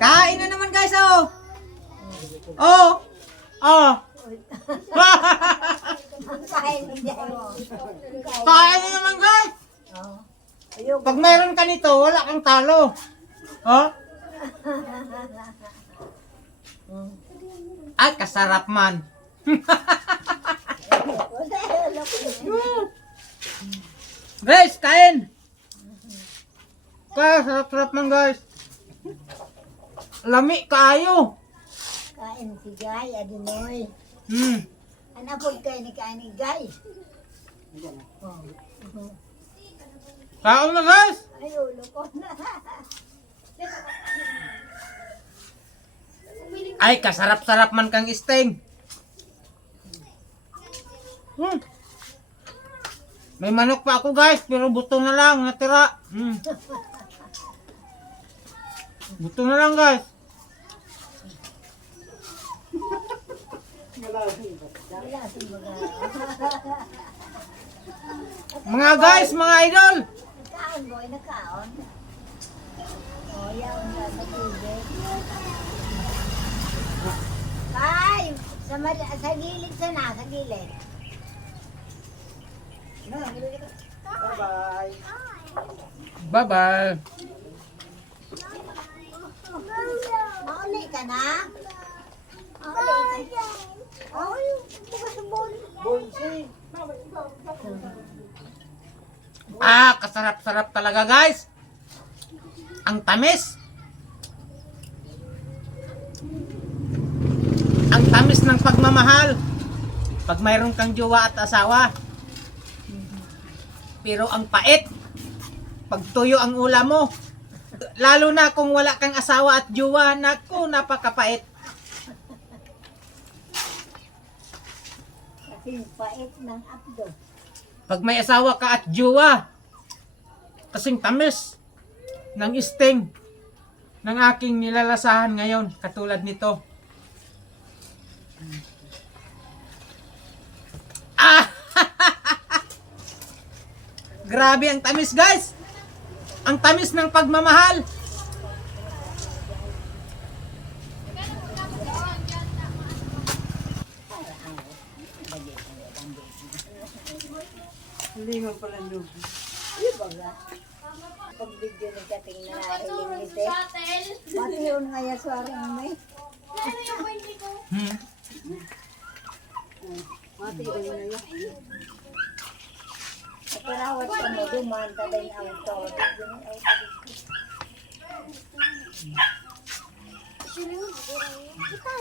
Kain na naman guys, oh. Oh. Oh. Kain hindi mo. Kain na naman guys. Pag meron ka nito, wala kang talo. Oh. Ay, kasarap man. Guys, kain. Kaya sarap-sarap man guys. Lami kaayo. Kain si Guy, adinoy. Hmm. Ano po kayo ni kain ni Guy? Kaon na guys. Ay, ulo ko na. Ay, kasarap-sarap man kang sting. Hmm. May manok pa ako guys, pero buto na lang natira. Hmm. Buto na lang guys. Wala si mga. Mga guys, mga idol. Nakaon boy, nakaon. Oh, yaon na sa tubig. Ay, sa gilid sana, sa gilid. Bye-bye. Bye-bye. Mauli ka na? Mauli ka. Ay, bukas ang bol. Bonsi. Ah, kasarap-sarap talaga guys. Ang tamis. Ang tamis ng pagmamahal. Pag mayroon kang jowa at asawa. Pero ang pait. Pag tuyo ang ulam mo. Lalo na kung wala kang asawa at jowa. Naku, napakapait. Kasi pait ng abdo. Pag may asawa ka at jowa, kasing tamis ng sting ng aking nilalasahan ngayon, katulad nito. Ah! Grabe ang tamis guys! Ang tamis ng pagmamahal! Lingon pala doon. Iyo ba nga? Pag video ni kating na nailing nite. Mati yun nga ya suwari ang may. Hmm. Mati ko na yan. Karawat ka mo, dumanta din ang auto. Kita